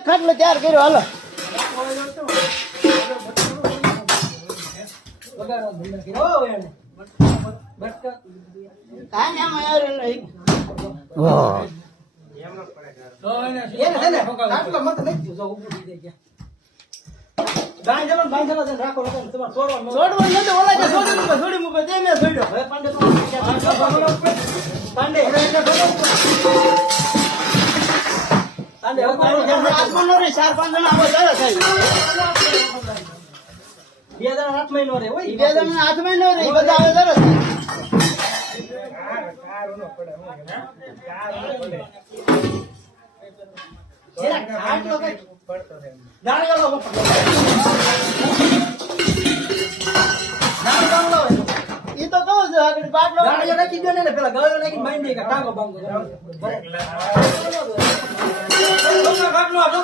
ખાટલો તૈયાર કર્યો હાલો કાંઈ આમાં યાર ઈ તો કહું છું આગળ બાટલો નાખી દો ને પેલા ગળો નાખી બાંધી ટાંગો બાંગો ખાટલો આપણો